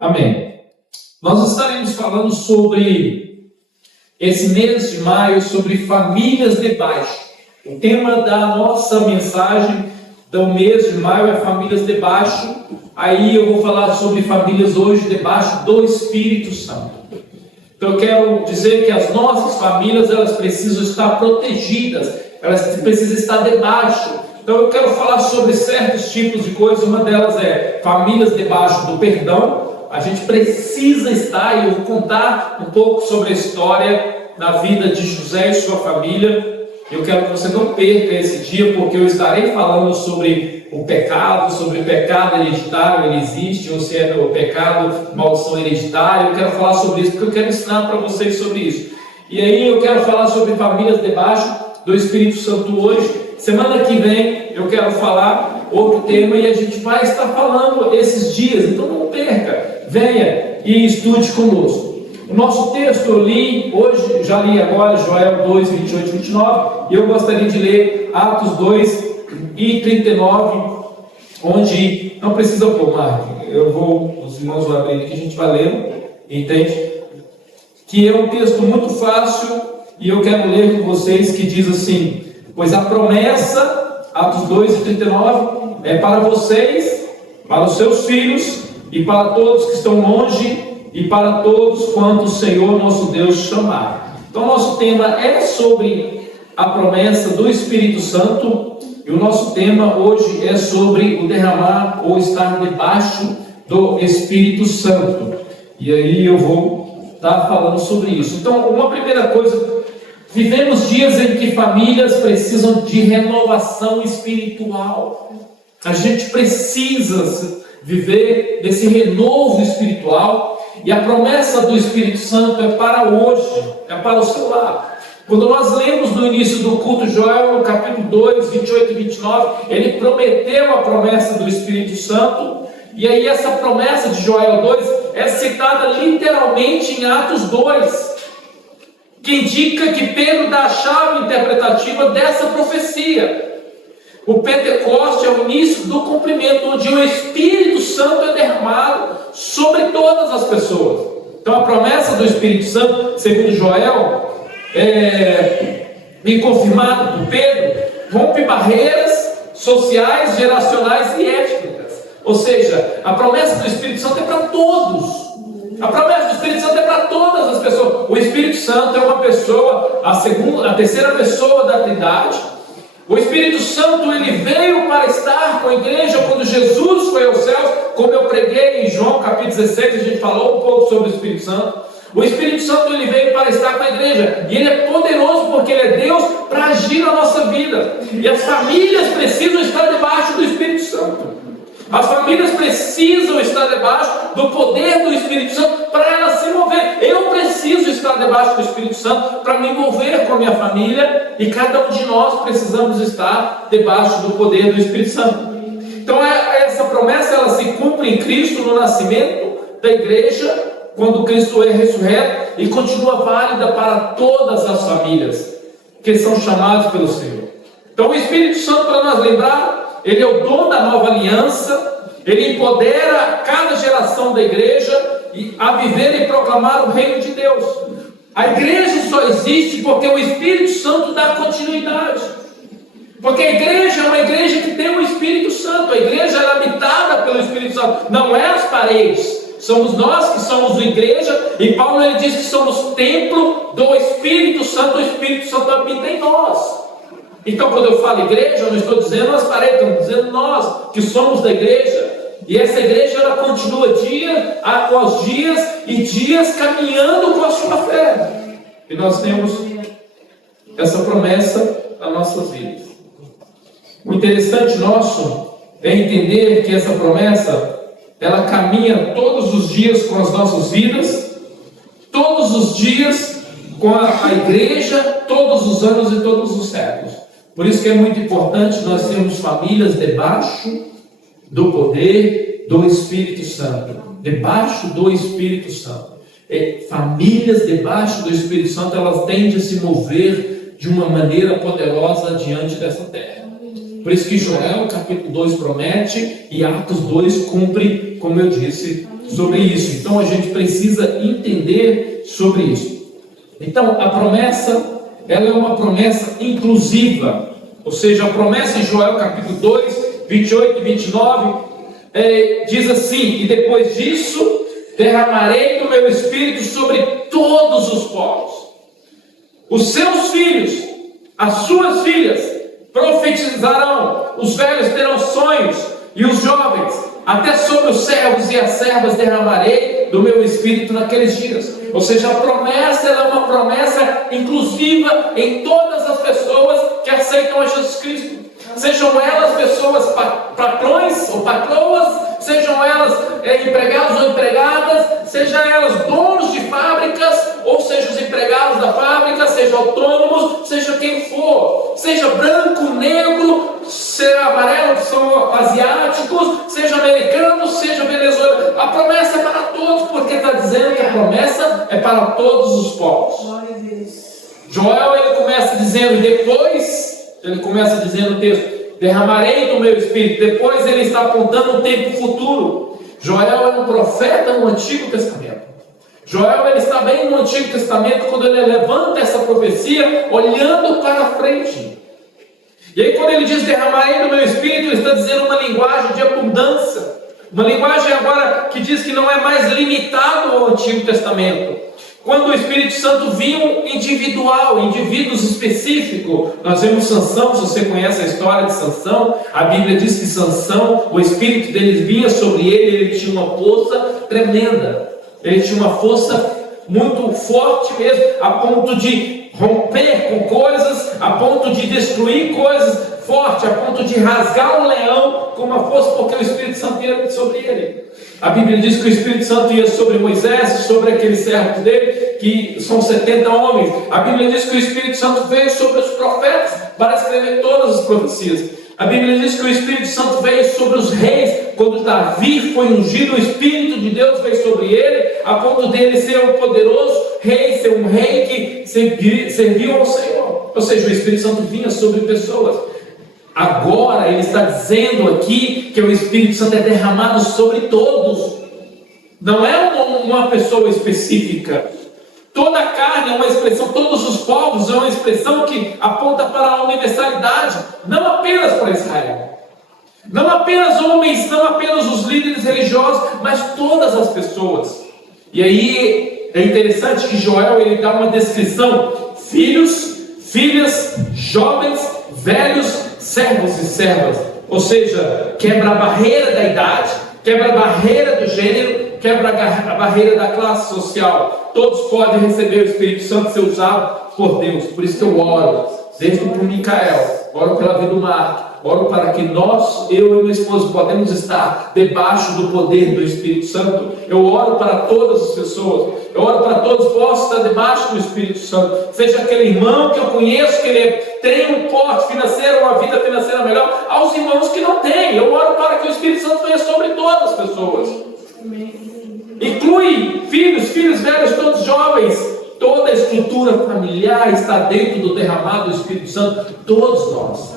Amém. Nós estaremos falando sobre esse mês de maio, sobre famílias debaixo. O tema da nossa mensagem do mês de maio é famílias debaixo. Aí eu vou falar sobre famílias hoje debaixo do Espírito Santo. Então eu quero dizer que as nossas famílias, elas precisam estar protegidas, elas precisam estar debaixo. Então eu quero falar sobre certos tipos de coisas. Uma delas é famílias debaixo do perdão. A gente precisa estar, e eu vou contar um pouco sobre a história da vida de José e sua família. Eu quero que você não perca esse dia, porque eu estarei falando sobre o pecado hereditário, ele existe, ou se é o pecado, maldição hereditária. Eu quero falar sobre isso, porque eu quero ensinar para vocês sobre isso. E aí eu quero falar sobre famílias debaixo do Espírito Santo hoje. Semana que vem eu quero falar outro tema e a gente vai estar falando esses dias, então não perca, venha e estude conosco. O nosso texto eu li hoje, já li agora, Joel 2, 28 e 29, e eu gostaria de ler Atos 2 e 39, onde não precisa pôr, Mark, os irmãos vão abrir aqui, a gente vai lendo, entende? Que é um texto muito fácil, e eu quero ler com vocês, que diz assim: pois a promessa, Atos 2 e 39, é para vocês, para os seus filhos, e para todos que estão longe, e para todos quantos o Senhor nosso Deus chamar. Então nosso tema é sobre a promessa do Espírito Santo, e o nosso tema hoje é sobre o derramar ou estar debaixo do Espírito Santo. E aí eu vou estar falando sobre isso. Então, uma primeira coisa, vivemos dias em que famílias precisam de renovação espiritual. A gente precisa viver desse renovo espiritual, e a promessa do Espírito Santo é para hoje, é para o seu lar. Quando nós lemos no início do culto Joel, no capítulo 2, 28 e 29, ele prometeu a promessa do Espírito Santo, e aí essa promessa de Joel 2 é citada literalmente em Atos 2, que indica que Pedro dá a chave interpretativa dessa profecia. O Pentecoste é o início do cumprimento, onde o Espírito Santo é derramado sobre todas as pessoas. Então a promessa do Espírito Santo, segundo Joel, bem confirmado por Pedro, rompe barreiras sociais, geracionais e étnicas. Ou seja, a promessa do Espírito Santo é para todos. A promessa do Espírito Santo é para todas as pessoas. O Espírito Santo é uma pessoa, a terceira pessoa da Trindade. O Espírito Santo, ele veio para estar com a igreja quando Jesus foi aos céus, como eu preguei em João capítulo 16, a gente falou um pouco sobre o Espírito Santo. O Espírito Santo, ele veio para estar com a igreja, e ele é poderoso porque ele é Deus para agir na nossa vida. E as famílias precisam estar debaixo do Espírito Santo. As famílias precisam estar debaixo do poder do Espírito Santo para elas se mover. Eu preciso estar debaixo do Espírito Santo para me mover com a minha família, e cada um de nós precisamos estar debaixo do poder do Espírito Santo. Então essa promessa, ela se cumpre em Cristo no nascimento da igreja, quando Cristo é ressurreto, e continua válida para todas as famílias que são chamadas pelo Senhor. Então o Espírito Santo, para nós lembrar, ele é o dom da nova aliança, ele empodera cada geração da igreja a viver e proclamar o reino de Deus. A igreja só existe porque o Espírito Santo dá continuidade. Porque a igreja é uma igreja que tem o Espírito Santo, a igreja é habitada pelo Espírito Santo, não é as paredes. Somos nós que somos a igreja, e Paulo ele diz que somos templo do Espírito Santo, o Espírito Santo habita em nós. Então, quando eu falo igreja, eu não estou dizendo as paredes, estou dizendo nós, que somos da igreja. E essa igreja, ela continua dia após dias, e dias caminhando com a sua fé. E nós temos essa promessa nas nossas vidas. O interessante nosso é entender que essa promessa, ela caminha todos os dias com as nossas vidas, todos os dias com a igreja, todos os anos e todos os séculos. Por isso que é muito importante nós termos famílias debaixo do poder do Espírito Santo. Debaixo do Espírito Santo. Famílias debaixo do Espírito Santo, elas tendem a se mover de uma maneira poderosa diante dessa terra. Por isso que Joel capítulo 2 promete e Atos 2 cumpre, como eu disse, sobre isso. Então a gente precisa entender sobre isso. Então a promessa, ela é uma promessa inclusiva. Ou seja, a promessa em Joel capítulo 2, 28 e 29, diz assim: e depois disso derramarei do meu espírito sobre todos os povos. Os seus filhos, as suas filhas profetizarão, os velhos terão sonhos, e os jovens, até sobre os servos e as servas derramarei do meu espírito naqueles dias. Ou seja, a promessa, ela é uma promessa inclusiva em todas as pessoas que aceitam a Jesus Cristo. Sejam elas pessoas patrões ou patroas, sejam elas empregados ou empregadas, sejam elas donos de fábricas, ou sejam os empregados da fábrica, sejam autônomos, seja quem for, seja branco, negro, seja amarelo, que são asiáticos, seja americanos, seja venezuelanos. A promessa é para todos, porque está dizendo que a promessa é para todos os povos. Joel, ele começa dizendo, depois ele começa dizendo o texto: derramarei do meu espírito. Depois ele está apontando o tempo futuro. Joel é um profeta no Antigo Testamento. Joel, ele está bem no Antigo Testamento quando ele levanta essa profecia olhando para frente. E aí quando ele diz derramarei do meu espírito, ele está dizendo uma linguagem de abundância, uma linguagem agora que diz que não é mais limitado ao Antigo Testamento. Quando o Espírito Santo vinha individual, indivíduos específicos, nós vemos Sansão. Se você conhece a história de Sansão, a Bíblia diz que Sansão, o Espírito dele vinha sobre ele, ele tinha uma força tremenda, ele tinha uma força muito forte mesmo, a ponto de romper com coisas, a ponto de destruir coisas, forte, a ponto de rasgar um leão com uma força, porque o Espírito Santo ia sobre ele. A Bíblia diz que o Espírito Santo ia sobre Moisés, sobre aqueles servos dele, que são 70 homens. A Bíblia diz que o Espírito Santo veio sobre os profetas para escrever todas as profecias. A Bíblia diz que o Espírito Santo veio sobre os reis. Quando Davi foi ungido, o Espírito de Deus veio sobre ele, a ponto dele ser um poderoso rei, ser um rei que serviu ao Senhor. Ou seja, o Espírito Santo vinha sobre pessoas. Agora ele está dizendo aqui que o Espírito Santo é derramado sobre todos. Não é uma pessoa específica. Toda a carne é uma expressão, todos os povos é uma expressão que aponta para a universalidade, não apenas para Israel, não apenas homens, não apenas os líderes religiosos, mas todas as pessoas. E aí é interessante que Joel, ele dá uma descrição: filhos, filhas, jovens, velhos, servos e servas. Ou seja, quebra a barreira da idade, quebra a barreira do gênero, quebra a barreira da classe social. Todos podem receber o Espírito Santo e ser usado por Deus. Por isso que eu oro, desde por Micael, oro pela vida do Marco, oro para que nós, eu e minha esposa, podemos estar debaixo do poder do Espírito Santo. Eu oro para todas as pessoas, eu oro para todos possam estar debaixo do Espírito Santo. Seja aquele irmão que eu conheço, que ele tem um porte financeiro, uma vida financeira melhor, aos irmãos que não têm. Eu oro para que o Espírito Santo venha sobre todas as pessoas. Inclui filhos, filhos velhos, todos jovens. Toda a estrutura familiar está dentro do derramado do Espírito Santo. Todos nós.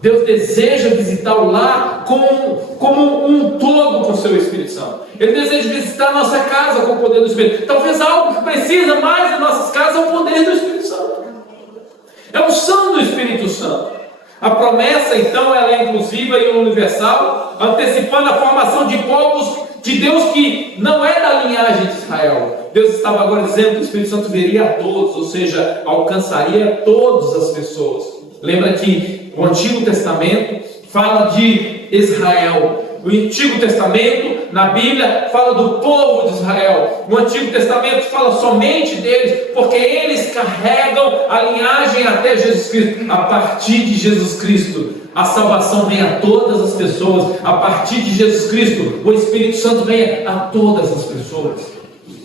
Deus deseja visitar o lar como um todo com o seu Espírito Santo. Ele deseja visitar a nossa casa com o poder do Espírito. Talvez algo que precisa mais das nossas casas é o poder do Espírito Santo. É o sangue do Espírito Santo. A promessa, então, ela é inclusiva e universal, antecipando a formação de povos de Deus que não é da linhagem de Israel. Deus estava agora dizendo que o Espírito Santo viria a todos, ou seja, alcançaria todas as pessoas. Lembra que o Antigo Testamento fala de Israel. O Antigo Testamento, na Bíblia, fala do povo de Israel. O Antigo Testamento fala somente deles, porque eles carregam a linhagem até Jesus Cristo. A partir de Jesus Cristo, a salvação vem a todas as pessoas. A partir de Jesus Cristo, o Espírito Santo vem a todas as pessoas.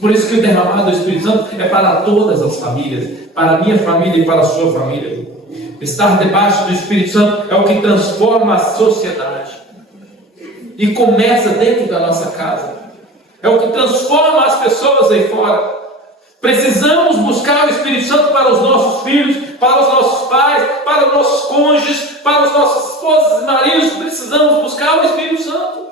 Por isso que o derramado do Espírito Santo é para todas as famílias, para a minha família e para a sua família. Estar debaixo do Espírito Santo é o que transforma a sociedade. E começa dentro da nossa casa. É o que transforma as pessoas aí fora. Precisamos buscar o Espírito Santo para os nossos filhos, para os nossos pais, para os nossos cônjuges, para os nossos esposas e maridos. Precisamos buscar o Espírito Santo.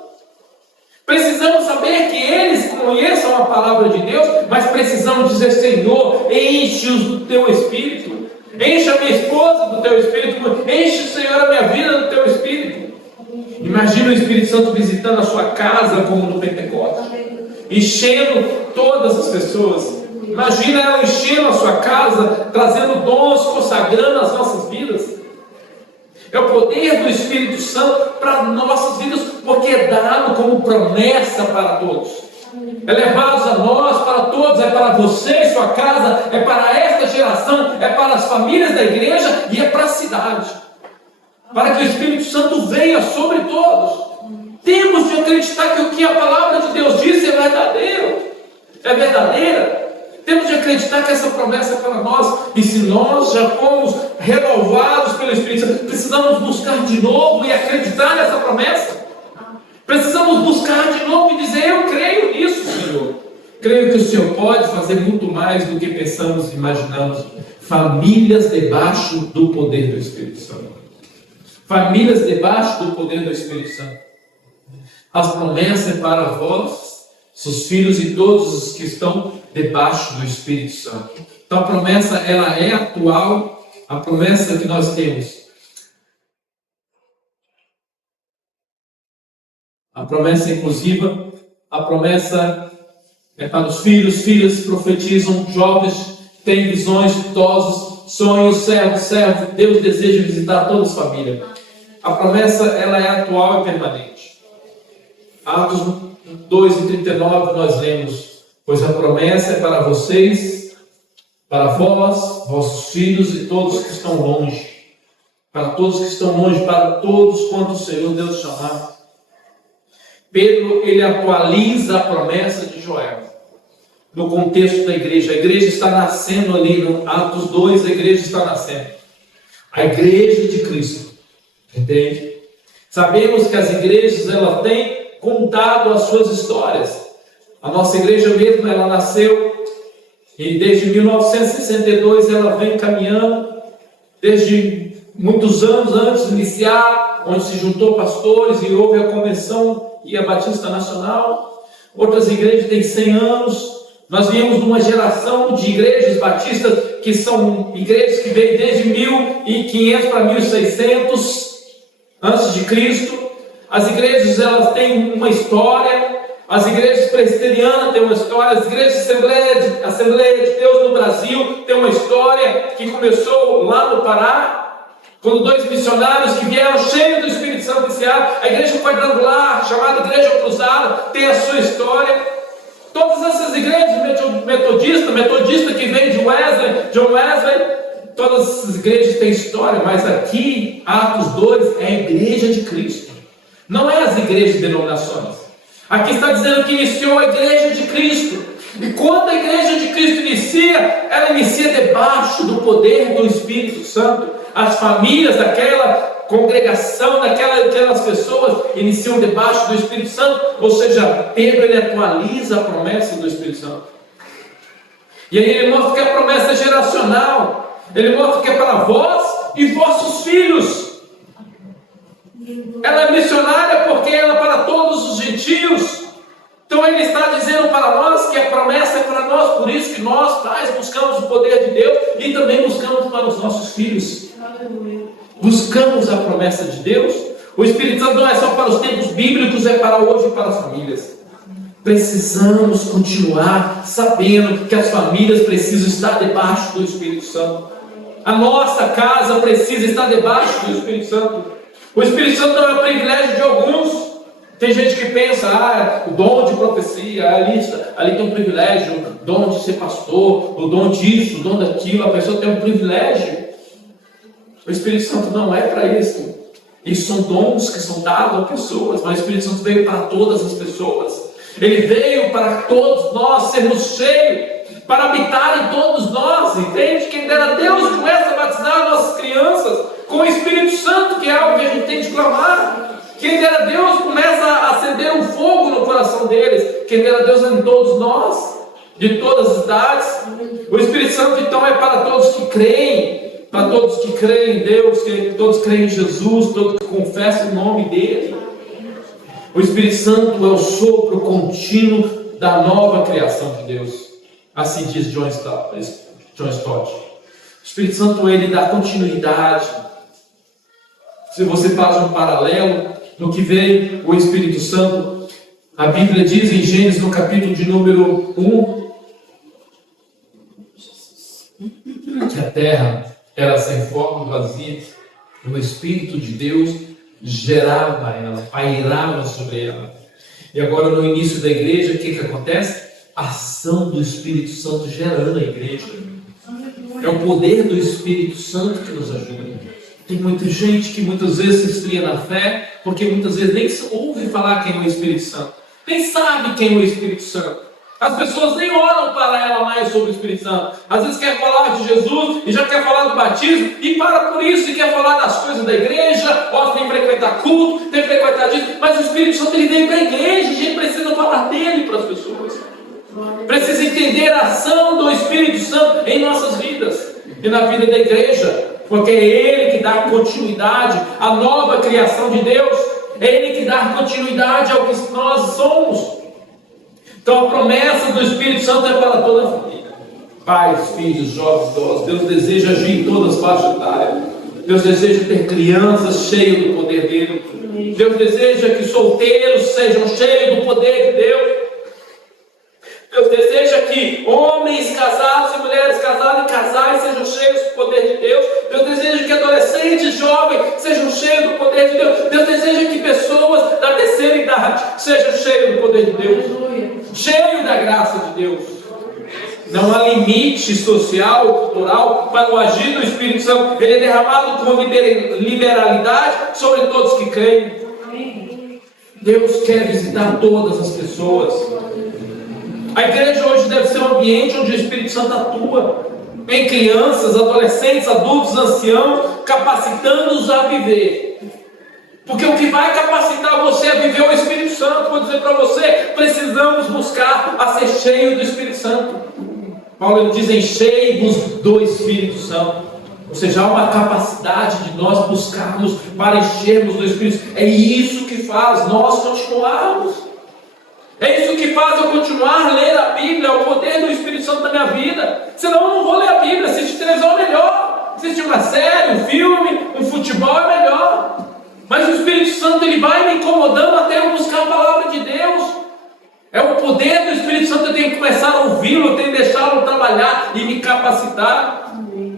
Precisamos saber que eles conheçam a palavra de Deus, mas precisamos dizer: Senhor, enche-os do teu Espírito. Enche a minha esposa do teu Espírito. Enche, Senhor, a minha vida do teu Espírito. Imagina o Espírito Santo visitando a sua casa como no Pentecostes, enchendo todas as pessoas. Imagina ela enchendo a sua casa, trazendo dons, consagrando as nossas vidas. É o poder do Espírito Santo para nossas vidas, porque é dado como promessa para todos. É levado a nós, para todos, é para você e sua casa, é para esta geração, é para as famílias da igreja e é para a cidade. Para que o Espírito Santo venha sobre todos. Temos de acreditar que o que a palavra de Deus disse é verdadeiro. É verdadeira. Temos de acreditar que essa promessa é para nós. E se nós já fomos renovados pelo Espírito Santo, precisamos buscar de novo e acreditar nessa promessa. Precisamos buscar de novo e dizer: eu creio nisso, Senhor. Creio que o Senhor pode fazer muito mais do que pensamos e imaginamos. Famílias debaixo do poder do Espírito Santo. Famílias debaixo do poder do Espírito Santo. As promessas é para vós, seus filhos e todos os que estão debaixo do Espírito Santo. Então a promessa, ela é atual. A promessa que nós temos, a promessa inclusiva, a promessa é para os filhos. Filhos profetizam, jovens têm visões, idosos, sonhos, servos. Deus deseja visitar toda a família. A promessa, ela é atual e permanente. Atos 2:39 nós lemos: pois a promessa é para vocês, para vós, vossos filhos e todos que estão longe. Para todos que estão longe, para todos quanto o Senhor Deus chamar. Pedro, ele atualiza a promessa de Joel no contexto da igreja. A igreja está nascendo ali no Atos 2, a igreja está nascendo. A igreja de Cristo. Entende? Sabemos que as igrejas, elas têm contado as suas histórias. A nossa igreja mesmo, ela nasceu e desde 1962 ela vem caminhando, desde muitos anos antes de iniciar, onde se juntou pastores e houve a convenção e a Batista Nacional. Outras igrejas têm 100 anos. Nós viemos de uma geração de igrejas batistas que são igrejas que vêm desde 1500 para 1600 antes de Cristo. As igrejas, elas têm uma história. As igrejas presbiterianas têm uma história. As igrejas Assembleia de Deus no Brasil têm uma história que começou lá no Pará, quando 2 missionários que vieram cheios do Espírito Santo iniciaram. A igreja quadrangular, chamada Igreja Cruzada, tem a sua história. Todas essas igrejas, metodista que vem de John Wesley, todas essas igrejas têm história, mas aqui, Atos 2, é a igreja de Cristo. Não é as igrejas de denominações. Aqui está dizendo que iniciou a igreja de Cristo. E quando a igreja de Cristo inicia, ela inicia debaixo do poder do Espírito Santo. As famílias daquela congregação, daquelas pessoas iniciam debaixo do Espírito Santo. Ou seja, Pedro, ele atualiza a promessa do Espírito Santo. E aí ele mostra que a promessa é geracional. Ele mostra que é para vós e vossos filhos. Ela é missionária porque ela é para todos os gentios. Então ele está dizendo para nós que a promessa é para nós. Por isso que nós, pais, buscamos o poder de Deus e também buscamos para os nossos filhos. Buscamos a promessa de Deus. O Espírito Santo não é só para os tempos bíblicos, é para hoje e para as famílias. Precisamos continuar sabendo que as famílias precisam estar debaixo do Espírito Santo. A nossa casa precisa estar debaixo do Espírito Santo. O Espírito Santo não é um privilégio de alguns. Tem gente que pensa, o dom de profecia, ali tem um privilégio, o dom de ser pastor, o dom disso, o dom daquilo, a pessoa tem um privilégio. O Espírito Santo não é para isso. Isso são dons que são dados a pessoas, mas o Espírito Santo veio para todas as pessoas. Ele veio para todos nós sermos cheios, para habitar em todos nós, entende? Quem dera Deus começa a batizar nossas crianças com o Espírito Santo, que é algo que a gente tem de clamar. Quem dera Deus começa a acender um fogo no coração deles. Quem dera Deus em todos nós. de todas as idades. O Espírito Santo, então, é para todos que creem, para todos que creem em Deus, que todos creem em Jesus, todos que confessam o nome dele. O Espírito Santo é o sopro contínuo da nova criação de Deus. Assim diz John Stott. O Espírito Santo, ele dá continuidade. Se você faz um paralelo no que veio o Espírito Santo, a Bíblia diz em Gênesis, no capítulo de número 1, que a terra era sem forma, vazia, o Espírito de Deus gerava ela, pairava sobre ela. E agora, no início da igreja, o que acontece? A ação do Espírito Santo gerando a igreja. É o poder do Espírito Santo que nos ajuda. Tem muita gente que muitas vezes se esfria na fé, porque muitas vezes nem ouve falar quem é o Espírito Santo, nem sabe quem é o Espírito Santo. As pessoas nem oram para ela mais sobre o Espírito Santo. Às vezes quer falar de Jesus e já quer falar do batismo e para por isso e quer falar das coisas da igreja, ó, tem que frequentar culto, tem que frequentar disso, mas o Espírito Santo, ele veio para a igreja, a gente precisa falar dele para as pessoas. Precisa entender a ação do Espírito Santo em nossas vidas e na vida da igreja, porque é ele que dá continuidade à nova criação de Deus, é ele que dá continuidade ao que nós somos. Então a promessa do Espírito Santo é para toda a família, pais, filhos, jovens, idosos. Deus deseja agir em todas as faixas etárias. Deus deseja ter crianças cheias do poder dele. Deus deseja que solteiros sejam cheios do poder de Deus. Deus deseja que homens casados e mulheres casadas e casais sejam cheios do poder de Deus. Deus deseja que adolescentes, jovens sejam cheios do poder de Deus. Deus deseja que pessoas da terceira idade sejam cheios do poder de Deus, cheios da graça de Deus. Não há limite social ou cultural para o agir do Espírito Santo. Ele é derramado com liberalidade sobre todos que creem. Deus quer visitar todas as pessoas. A igreja hoje deve ser um ambiente onde o Espírito Santo atua em crianças, adolescentes, adultos, anciãos, capacitando-os a viver. Porque o que vai capacitar você a viver é o Espírito Santo. Vou dizer para você, precisamos buscar a ser cheio do Espírito Santo. Paulo diz: enchei-vos do Espírito Santo. Ou seja, há uma capacidade de nós buscarmos para enchermos do Espírito Santo. É isso que faz nós continuarmos. É isso que faz eu continuar a ler a Bíblia, o poder do Espírito Santo na minha vida. Senão eu não vou ler a Bíblia. Assistir televisão é melhor, assistir uma série, um filme, um futebol é melhor. Mas o Espírito Santo, ele vai me incomodando até eu buscar a palavra de Deus. É o poder do Espírito Santo. Eu tenho que começar a ouvi-lo, eu tenho que deixá-lo trabalhar e me capacitar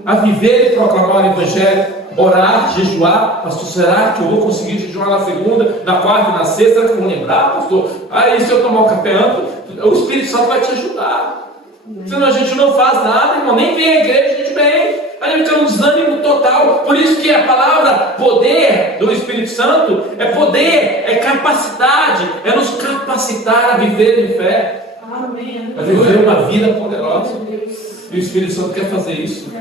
a viver e proclamar o Evangelho. Orar, jejuar. Pastor, será que eu vou conseguir jejuar na segunda, na quarta e na sexta? Será que eu vou lembrar, pastor? Aí se eu tomar um café antes, o Espírito Santo vai te ajudar. Senão a gente não faz nada, irmão. Nem vem à igreja, a gente vem. Aí fica um desânimo total. Por isso que a palavra poder do Espírito Santo é poder, é capacidade, é nos capacitar a viver em fé, a viver uma vida poderosa. E o Espírito Santo quer fazer isso.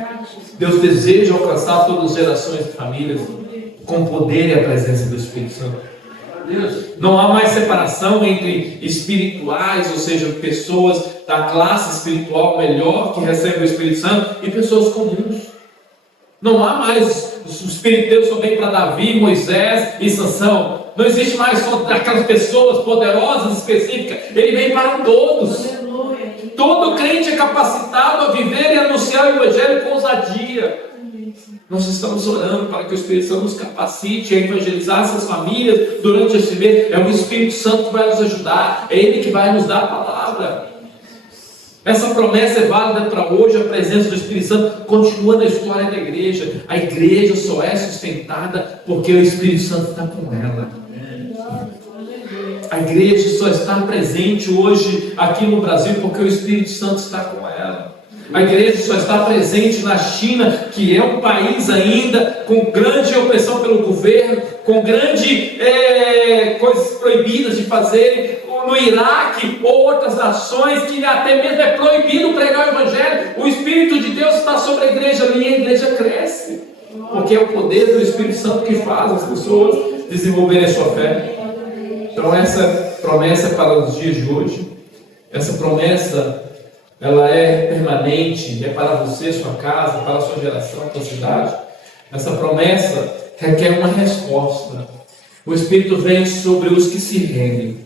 Deus deseja alcançar todas as gerações de famílias com o poder e a presença do Espírito Santo. Não há mais separação entre espirituais, ou seja, pessoas da classe espiritual melhor que recebem o Espírito Santo, e pessoas comuns. Não há mais o Espírito de Deus só vem para Davi, Moisés e Sansão. Não existe mais só aquelas pessoas poderosas específicas. Ele vem para todos. Todo crente é capacitado a viver e anunciar o Evangelho com ousadia. Nós estamos orando para que o Espírito Santo nos capacite a evangelizar essas famílias durante esse mês. É o Espírito Santo que vai nos ajudar, é Ele que vai nos dar a palavra. Essa promessa é válida para hoje. A presença do Espírito Santo continua na história da igreja. A igreja só é sustentada porque o Espírito Santo está com ela. A igreja só está presente hoje aqui no Brasil porque o Espírito Santo está com ela. A igreja só está presente na China, que é um país ainda com grande opressão pelo governo, com grande coisas proibidas de fazerem, no Iraque ou outras nações que até mesmo é proibido pregar o Evangelho. O Espírito de Deus está sobre a igreja ali e a igreja cresce, porque é o poder do Espírito Santo que faz as pessoas desenvolverem a sua fé. Então essa promessa é para os dias de hoje. Essa promessa ela é permanente, é para você, sua casa, para a sua geração, para a cidade. Essa promessa requer uma resposta. O Espírito vem sobre os que se rendem.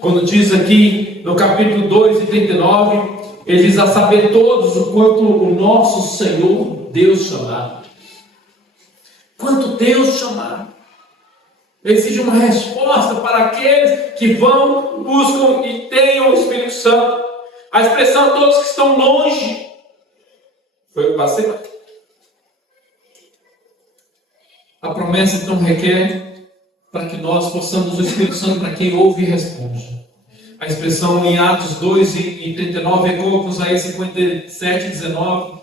Quando diz aqui no capítulo 2 e 39, ele diz: a saber todos o quanto o nosso Senhor Deus chamar. Quanto Deus chamar. Exige uma resposta para aqueles que vão, buscam e tenham o Espírito Santo. A expressão todos que estão longe. Foi o que passei. A promessa então requer para que nós possamos o Espírito Santo para quem ouve e responde. A expressão em Atos 2 e 39 ecoa com Isaías 57 e 19.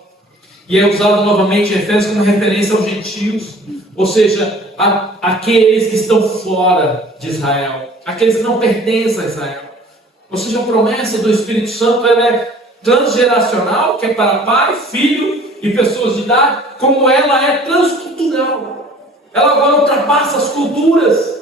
E é usado novamente em Efésios como referência aos gentios. Ou seja, aqueles que estão fora de Israel. Aqueles que não pertencem a Israel. Ou seja, a promessa do Espírito Santo ela é transgeracional, que é para pai, filho e pessoas de idade, como ela é transcultural. Ela agora ultrapassa as culturas.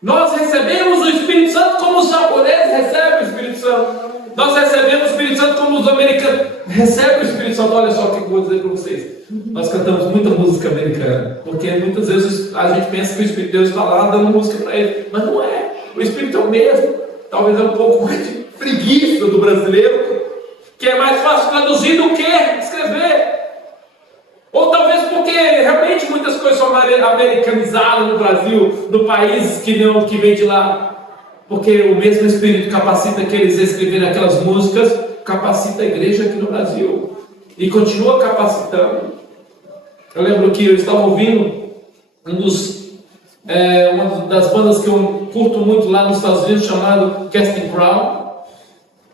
Nós recebemos o Espírito Santo como os japoneses recebem o Espírito Santo. Nós recebemos o Espírito Santo como os americanos recebem o Espírito Santo. Olha só o que eu vou dizer para vocês. Nós cantamos muita música americana, porque muitas vezes a gente pensa que o Espírito de Deus está lá dando música para ele, mas não é. O Espírito é o mesmo. Talvez é um pouco mais de preguiça do brasileiro, que é mais fácil traduzir do que escrever. Ou talvez porque realmente muitas coisas são americanizadas no Brasil, no país que vem de lá. Porque o mesmo Espírito capacita aqueles a escreverem aquelas músicas, capacita a igreja aqui no Brasil. E continua capacitando. Eu lembro que eu estava ouvindo uma das bandas que eu curto muito lá nos Estados Unidos, chamado Casting Crown.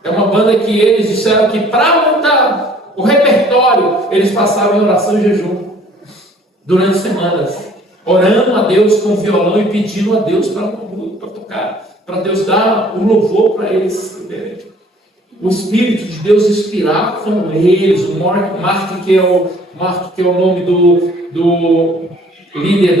É uma banda que eles disseram que para montar o repertório, eles passavam em oração e jejum durante semanas, orando a Deus com violão e pedindo a Deus para tocar, para Deus dar o louvor para eles. O Espírito de Deus inspirar foram eles. O Mark, que é o nome do líder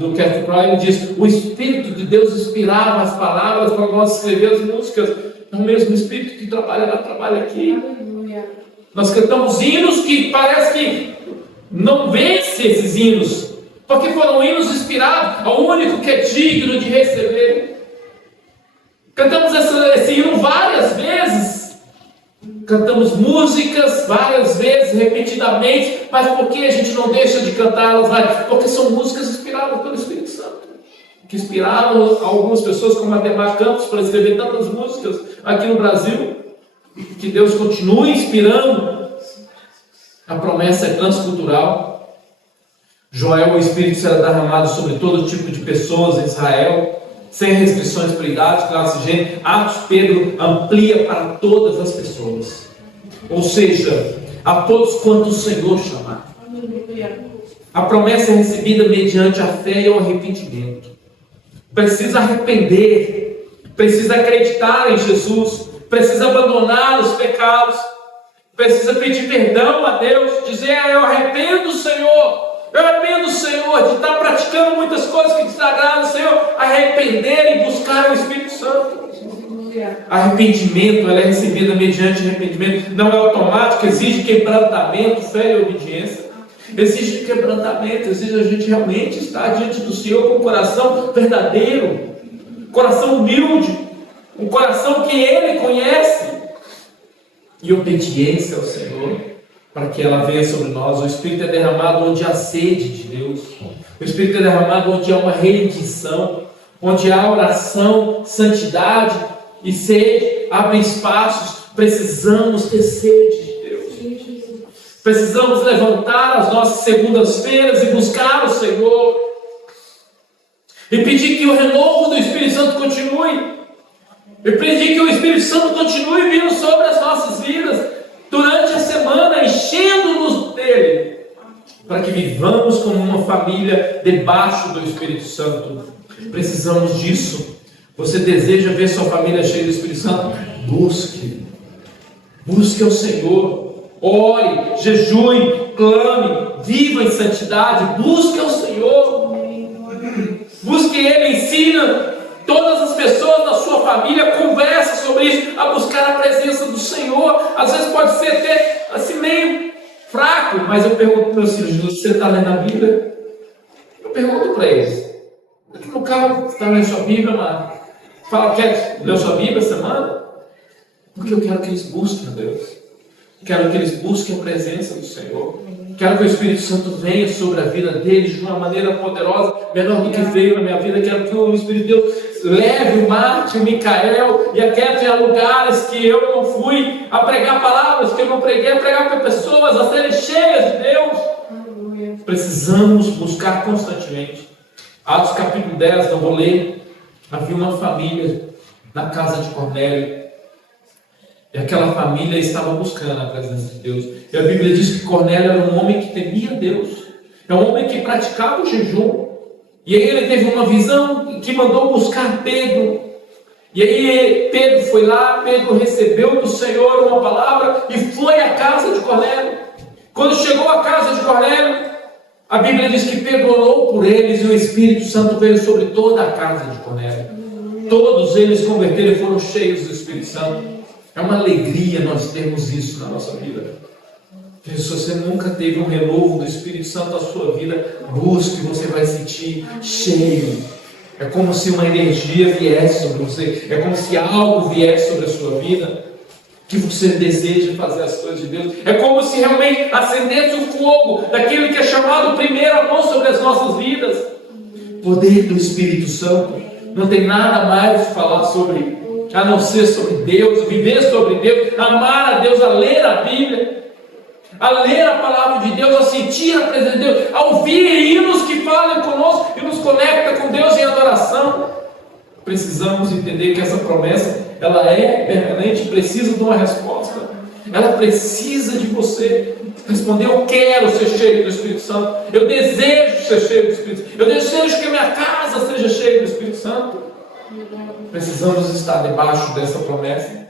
do Casting Crown, ele diz: o Espírito de Deus inspirava as palavras para nós escrever as músicas. É o mesmo Espírito que trabalha lá, trabalha aqui. Nós cantamos hinos que parece que não vence esses hinos, porque foram hinos inspirados ao único que é digno de receber. Cantamos esse hino várias vezes, cantamos músicas várias vezes, repetidamente, mas por que a gente não deixa de cantá-las várias? Porque são músicas inspiradas pelo Espírito Santo, que inspiraram algumas pessoas como Ademar Campos para escrever tantas músicas aqui no Brasil. Que Deus continue inspirando. A promessa é transcultural. Joel, o Espírito será derramado sobre todo tipo de pessoas em Israel, sem restrições por idade, classe, gênero. Atos, Pedro amplia para todas as pessoas, ou seja, a todos quanto o Senhor chamar. A promessa é recebida mediante a fé e o arrependimento. Precisa arrepender, precisa acreditar em Jesus, precisa abandonar os pecados, precisa pedir perdão a Deus, dizer: eu arrependo, Senhor, eu arrependo, Senhor, de estar praticando muitas coisas que desagradam, Senhor. Arrepender e buscar o Espírito Santo. Arrependimento, ela é recebida mediante arrependimento, não é automático, exige quebrantamento, fé e obediência. Exige quebrantamento, exige a gente realmente estar diante do Senhor com um coração verdadeiro, coração humilde, um coração que Ele conhece, e obediência ao Senhor, para que ela venha sobre nós. O Espírito é derramado onde há sede de Deus. O Espírito é derramado onde há uma rendição, onde há oração, santidade e sede, abre espaços. Precisamos ter sede de Deus. Precisamos levantar as nossas segundas-feiras e buscar o Senhor. E pedir que o renovo do Espírito Santo continue. E pedir que o Espírito Santo continue vindo sobre as nossas vidas durante a semana, enchendo-nos dele, para que vivamos como uma família debaixo do Espírito Santo. Precisamos disso. Você deseja ver sua família cheia do Espírito Santo? Busque ao Senhor, ore, jejue, clame, viva em santidade, busque ao Senhor, busque Ele, ensina todas as pessoas da sua família, conversa sobre isso, a buscar a presença do do Senhor. Às vezes pode ser até assim meio fraco, mas eu pergunto para meus filhos: você está lendo a Bíblia? Eu pergunto para eles. Aqui no carro, você está lendo sua Bíblia, mano? Fala, quer ler sua Bíblia essa semana? Porque eu quero que eles busquem a Deus. Quero que eles busquem a presença do Senhor. Quero que o Espírito Santo venha sobre a vida deles de uma maneira poderosa, melhor do que veio na minha vida. Quero que o Espírito de Deus leve o Marte, o Micael e a Ketty a lugares que eu não fui, a pregar palavras que eu não preguei, a pregar para pessoas, a serem cheias de Deus. Precisamos buscar constantemente. Atos capítulo 10, não vou ler. Havia uma família na casa de Cornélio. E aquela família estava buscando a presença de Deus. E a Bíblia diz que Cornélio era um homem que temia Deus. É um homem que praticava o jejum. E aí ele teve uma visão que mandou buscar Pedro. E aí Pedro foi lá, Pedro recebeu do Senhor uma palavra e foi à casa de Cornélio. Quando chegou à casa de Cornélio, a Bíblia diz que Pedro orou por eles e o Espírito Santo veio sobre toda a casa de Cornélio. Todos eles converteram e foram cheios do Espírito Santo. É uma alegria nós termos isso na nossa vida. Se você nunca teve um renovo do Espírito Santo na sua vida, busque, você vai sentir cheio. É como se uma energia viesse sobre você. É como se algo viesse sobre a sua vida, que você deseja fazer as coisas de Deus. É como se realmente acendesse o fogo daquele que é chamado primeiro amor sobre as nossas vidas. Poder do Espírito Santo. Não tem nada mais de falar sobre, a não ser sobre Deus, viver sobre Deus, amar a Deus, a ler a Bíblia, a ler a palavra de Deus, a sentir a presença de Deus, a ouvir hinos que falam conosco e nos conecta com Deus em adoração. Precisamos entender que essa promessa, ela é permanente, precisa de uma resposta. Ela precisa de você responder: eu quero ser cheio do Espírito Santo, eu desejo ser cheio do Espírito Santo, eu desejo que a minha casa seja cheia do Espírito Santo. Precisamos estar debaixo dessa promessa.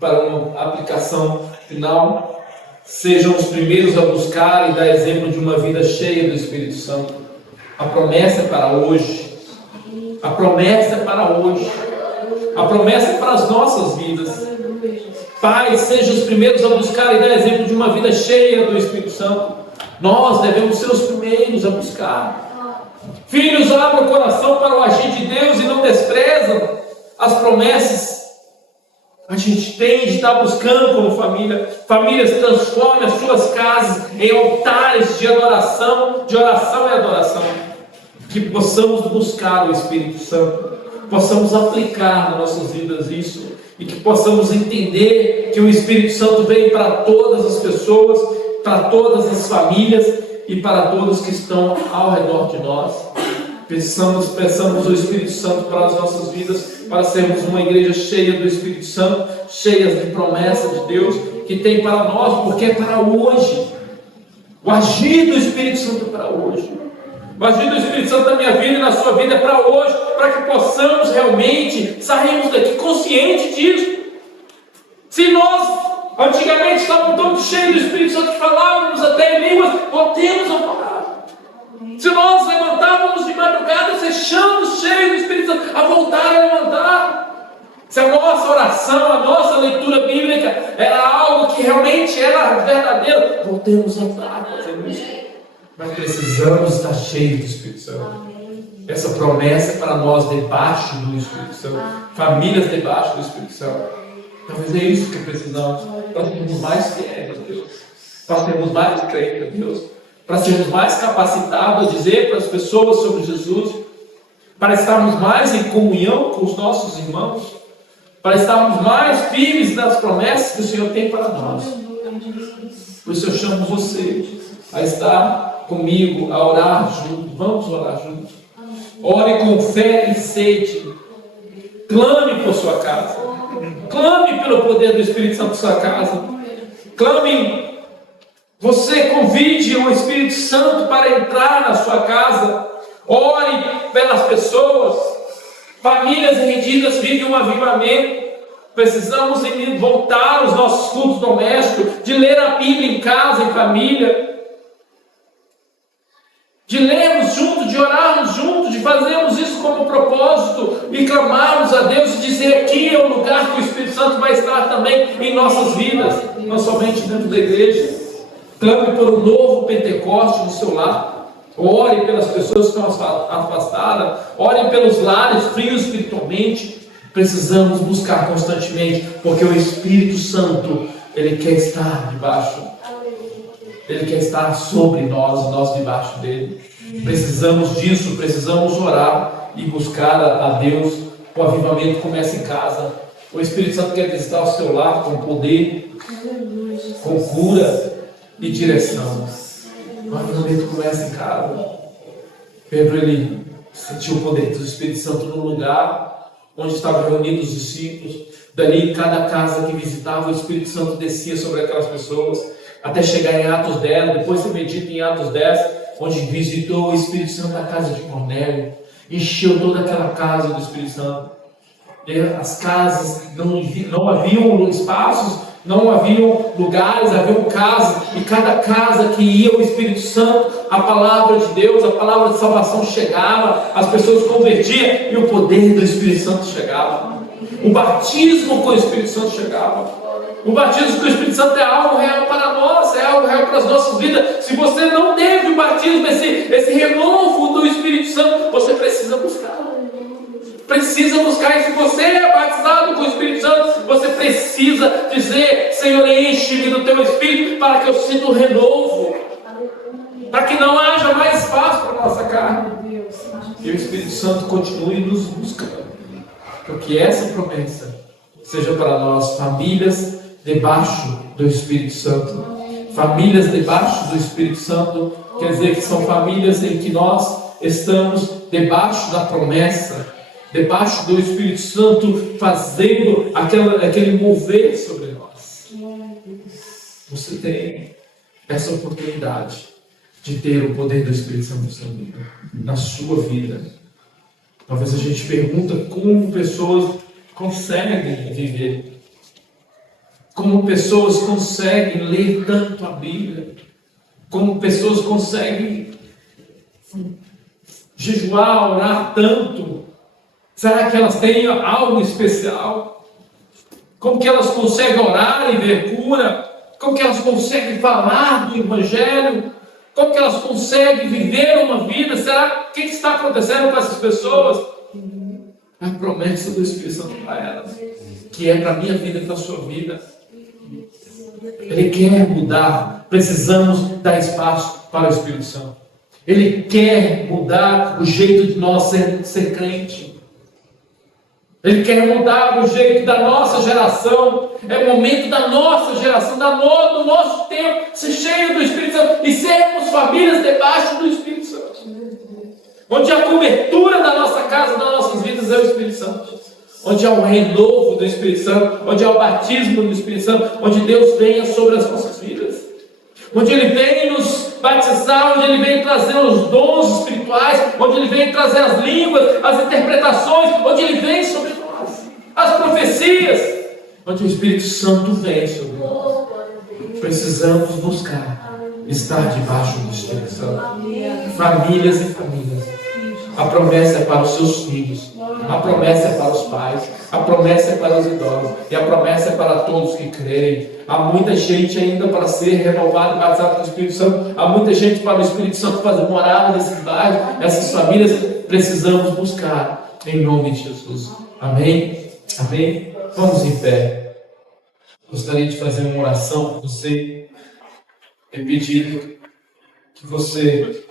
Para uma aplicação final, sejam os primeiros a buscar e dar exemplo de uma vida cheia do Espírito Santo. A promessa é para hoje. A promessa é para hoje. A promessa é para as nossas vidas. Pais, sejam os primeiros a buscar e dar exemplo de uma vida cheia do Espírito Santo. Nós devemos ser os primeiros a buscar. Filhos, abram o coração para o agir de Deus e não desprezam as promessas. A gente tem de estar buscando como família. Famílias, transformem as suas casas em altares de adoração, de oração e adoração. Que possamos buscar o Espírito Santo, possamos aplicar nas nossas vidas isso, e que possamos entender que o Espírito Santo veio para todas as pessoas, para todas as famílias e para todos que estão ao redor de nós. Peçamos o Espírito Santo para as nossas vidas, para sermos uma igreja cheia do Espírito Santo, cheias de promessa de Deus, que tem para nós, porque é para hoje. O agir do Espírito Santo é para hoje. O agir do Espírito Santo na minha vida e na sua vida é para hoje, para que possamos realmente sairmos daqui conscientes disso. Se nós antigamente estávamos tão cheios do Espírito Santo que falávamos até em línguas, voltemos a falar. Se nós levantávamos de madrugada, fechamos cheios do Espírito Santo, a voltar a levantar. Se a nossa oração, a nossa leitura bíblica era algo que realmente era verdadeiro, voltemos a entrar fazendo isso. Mas precisamos estar cheios do Espírito Santo. Essa promessa é para nós debaixo do Espírito Santo. Famílias debaixo do Espírito Santo. Talvez é isso que precisamos. Para sermos mais fiéis a Deus. Para sermos mais crentes a Deus. Para sermos mais capacitados a dizer para as pessoas sobre Jesus. Para estarmos mais em comunhão com os nossos irmãos. Para estarmos mais firmes nas promessas que o Senhor tem para nós. Por isso eu chamo você a estar comigo, a orar juntos. Vamos orar juntos. Ore com fé e sede. Clame por sua casa. Clame pelo poder do Espírito Santo em sua casa. Clame. Você convide o Espírito Santo para entrar na sua casa. Ore pelas pessoas. Famílias rendidas vivem um avivamento. Precisamos voltar aos nossos cultos domésticos, de ler a Bíblia em casa, em família. De lermos juntos, de orarmos juntos, de fazermos isso como propósito e clamarmos a Deus e dizer: aqui é o lugar que o Espírito Santo Santo vai estar também em nossas vidas, não somente dentro da igreja. Clame por um novo Pentecoste no seu lar. Ore pelas pessoas que estão afastadas. Ore pelos lares frios espiritualmente. Precisamos buscar constantemente, porque o Espírito Santo, Ele quer estar debaixo. Ele quer estar sobre nós e nós debaixo dele. Precisamos disso, precisamos orar e buscar a Deus. O avivamento começa em casa. O Espírito Santo quer visitar o seu lar com poder, com cura e direção. O avivamento começa em casa. Pedro, ele sentiu o poder do Espírito Santo no lugar onde estavam reunidos os discípulos. Dali, cada casa que visitava, o Espírito Santo descia sobre aquelas pessoas, até chegar em Atos 10. Depois você medita em Atos 10, onde visitou o Espírito Santo na casa de Cornélio, encheu toda aquela casa do Espírito Santo. As casas não haviam espaços, não haviam lugares, haviam casas, e cada casa que ia o Espírito Santo, a palavra de Deus, a palavra de salvação chegava, as pessoas convertiam e o poder do Espírito Santo chegava. O batismo com o Espírito Santo chegava. O batismo com o Espírito Santo é algo real para nós, é algo real para as nossas vidas. Se você não teve o batismo, esse renovo do Espírito Santo, você precisa buscar. Precisa buscar. E se você é batizado com o Espírito Santo, você precisa dizer: Senhor, enche-me do teu Espírito, para que eu sinta o renovo, para que não haja mais espaço para a nossa carne. E o Espírito Santo continue nos buscando, porque essa promessa seja para nós famílias debaixo do Espírito Santo. Famílias debaixo do Espírito Santo quer dizer que são famílias em que nós estamos debaixo da promessa, debaixo do Espírito Santo, fazendo aquele mover sobre nós. Você tem essa oportunidade de ter o poder do Espírito Santo na sua vida. Talvez a gente pergunta como pessoas conseguem viver, como pessoas conseguem ler tanto a Bíblia, como pessoas conseguem jejuar, orar tanto. Será que elas têm algo especial? Como que elas conseguem orar e ver cura? Como que elas conseguem falar do Evangelho? Como que elas conseguem viver uma vida? Será que está acontecendo com essas pessoas? A promessa do Espírito Santo para elas, que é para a minha vida e para a sua vida. Ele quer mudar. Precisamos dar espaço para o Espírito Santo. Ele quer mudar o jeito de nós ser crente. Ele quer mudar o jeito da nossa geração. É momento da nossa geração, do nosso tempo, ser cheio do Espírito Santo e sermos famílias debaixo do Espírito Santo. Onde a cobertura da nossa casa, das nossas vidas é o Espírito Santo. Onde há o renovo do Espírito Santo, onde há o batismo do Espírito Santo, onde Deus venha sobre as nossas vidas. Onde Ele vem nos batizar, onde Ele vem trazer os dons espirituais, onde Ele vem trazer as línguas, as interpretações, onde Ele vem sobre nós, as profecias, onde o Espírito Santo vem sobre nós. Precisamos buscar estar debaixo do Espírito Santo. Famílias e famílias. A promessa é para os seus filhos, a promessa é para os pais, a promessa é para os idosos, e a promessa é para todos que creem. Há muita gente ainda para ser renovada e batizada com o Espírito Santo. Há muita gente para o Espírito Santo fazer morada nesses bairros, essas famílias. Precisamos buscar em nome de Jesus. Amém? Amém? Vamos em pé. Gostaria de fazer uma oração com você e pedir que você